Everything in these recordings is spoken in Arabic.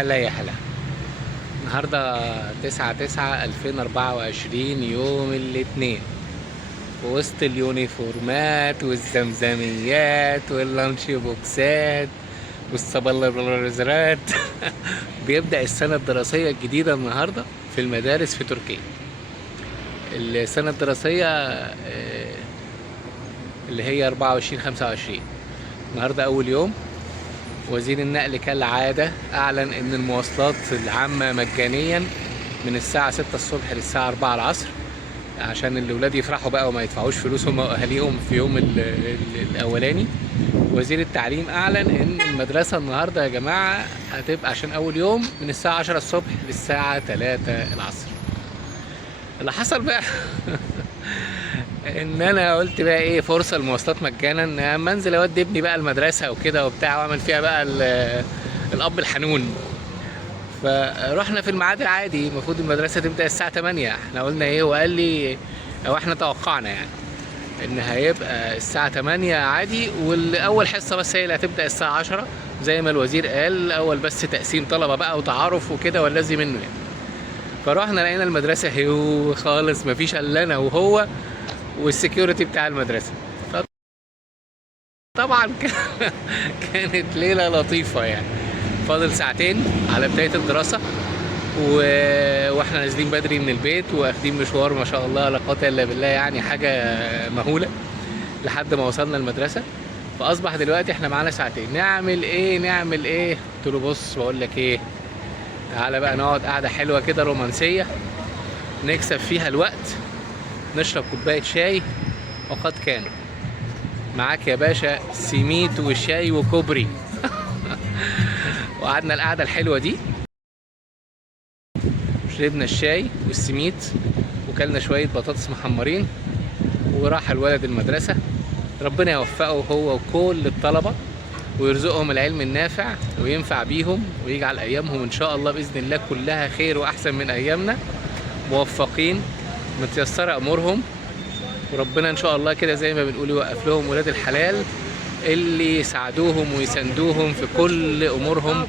هلا يا هلا. النهاردة 9/9/2024، يوم الاثنين. في وسط اليونيفورمات والزمزميات واللانش بوكسات والصبلبرزرات بيبدأ السنة الدراسية الجديدة النهاردة في المدارس في تركيا. السنة الدراسية اللي هي 24/25. النهاردة أول يوم. وزير النقل كالعادة أعلن إن المواصلات العامة مجانيا من الساعة 6 الصبح للساعة 4 العصر، عشان الأولاد يفرحوا بقى وما يدفعوش فلوسهم وأهاليهم في يوم الأولاني. وزير التعليم أعلن إن المدرسة النهاردة يا جماعة هتبقى عشان أول يوم من الساعة 10 الصبح للساعة 3 العصر. اللي حصل بقى ان انا قلت بقى ايه، فرصه المواصلات مجانا، اما انزل اودي ابني بقى المدرسه وكده وبتاع، واعمل فيها بقى الاب الحنون. فرحنا في الميعاد العادي، المفروض المدرسه تبدا الساعه 8. احنا قلنا ايه، وقال لي او احنا توقعنا يعني ان هيبقى الساعه 8 عادي، والاول حصه بس هي اللي هتبدا الساعه 10 زي ما الوزير قال. اول بس تقسيم طلبه بقى وتعارف وكده والذي منه يعني. فروحنا لقينا المدرسه هيو خالص، مفيش الا انا وهو والسكيورتي بتاع المدرسه. طبعا كانت ليله لطيفه يعني. فاضل ساعتين على بدايه الدراسه واحنا نازلين بدري من البيت واخدين مشوار ما شاء الله لا قوه الا بالله، يعني حاجه مهوله لحد ما وصلنا المدرسه. فاصبح دلوقتي احنا معانا ساعتين، نعمل ايه. قلت له بص بقول لك ايه، تعالى بقى نقعد قعده حلوه كده رومانسيه نكسب فيها الوقت، نشرب كوبايه شاي وقد كان. معاك يا باشا سميت وشاي وكوبري. وقعدنا القعده الحلوه دي، شربنا الشاي والسميت وكلنا شويه بطاطس محمرين، وراح الولد المدرسه. ربنا يوفقه هو وكل الطلبه ويرزقهم العلم النافع وينفع بيهم، ويجعل ايامهم ان شاء الله باذن الله كلها خير واحسن من ايامنا، موفقين متيسره امورهم. وربنا ان شاء الله كده زي ما بنقول يوقف لهم ولاد الحلال اللي يساعدوهم ويساندوهم في كل امورهم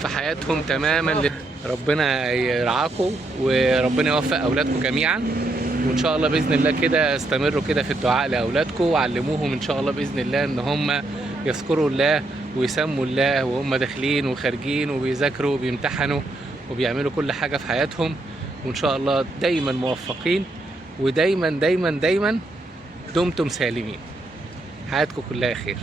في حياتهم تماما. ربنا يرعاكم وربنا يوفق اولادكم جميعا، وان شاء الله باذن الله كده استمروا كده في الدعاء لاولادكم، وعلموهم ان شاء الله باذن الله ان هم يذكروا الله ويسموا الله وهم داخلين وخارجين وبيذاكروا وبيمتحنوا وبيعملوا كل حاجه في حياتهم. وان شاء الله دايما موفقين، ودايما دايما دايما دمتم سالمين. حياتكم كلها خير.